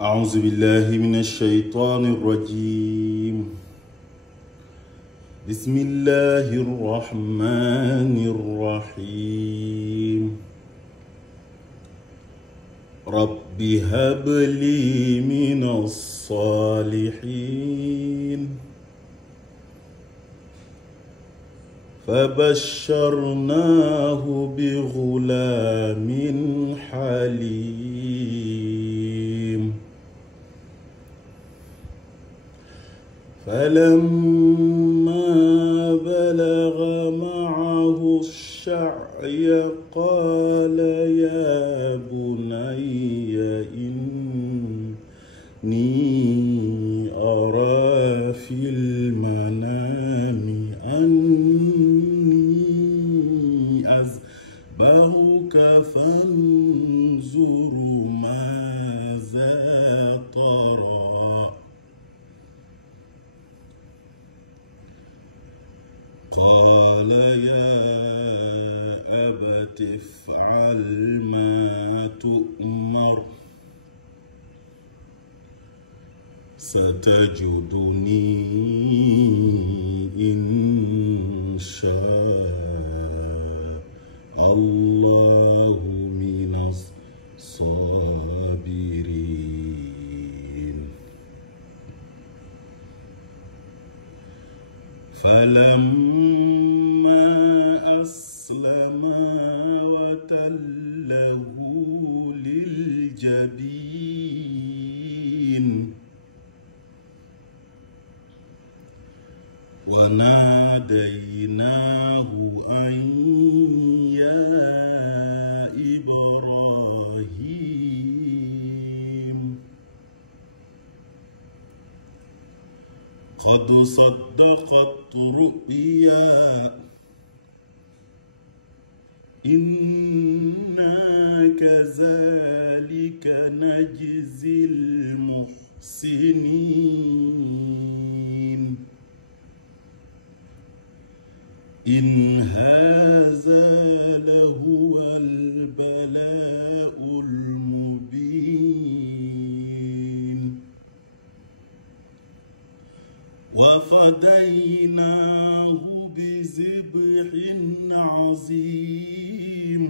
أعوذ بالله من الشيطان الرجيم. بسم الله الرحمن الرحيم. رب هب لي من الصالحين. فبشرناه بغلام حليم. فلما بلغ معه السعي قال يا بني إني أرى في المنام أني أذبحك فانظر ماذا ترى. قال يا أبت افعل ما تؤمر ستجدني إن شاء الله من الصابرين. فلما أسلما وتله للجبين وناديناه أن يا إبراهيم قد صدقت رؤيا إنا كذلك نجزي المحسنين. إن هذا لهو البلاء المبين. وفديناه بذبح عظيم.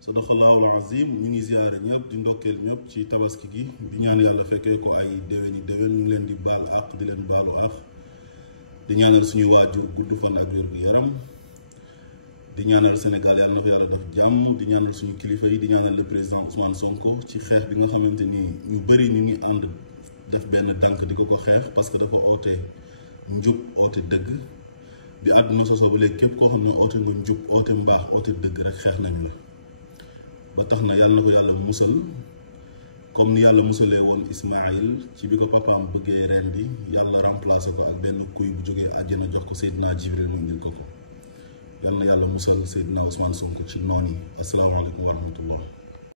sadaqallahul azim. ñu ngi ziyaare ñëpp di ndokkeel ñëpp ci tabaski gi di ñaan yàlla fekkee ko ay déwéni déwén. ñu ngi leen di baal àq di leen baalu àq di ñaanal suñu waajur gudd fan ak wér gu yaram di ñaanal Sénégal yàlla na ko yàlla def jàmm di ñaanal suñu kilifa yi di ñaanal le président Ousmane Sonko ci xeex bi nga xamante ni ñu bëri ñu ngi ànd def benn dànk di ko xeex parce que dafa oote njub oote dëgg. bi àdduna sosoo ba léegi képp koo xam ne oote nga njub oote mbaax oote dëgg rek xeex nañu la ba tax na yàlla na ko yàlla musal comme ni yàlla musalee woon Ismaïl ci bi ko papaam bëggee rendi yàlla remplacé ko ak benn kuy bu jógee àjjana jox ko Seydina Jibril mu indil ko yàlla na yàlla musal Seydina Ousmane Sonko ci noonu yi. asalaamaaleykum wa rahmatullah.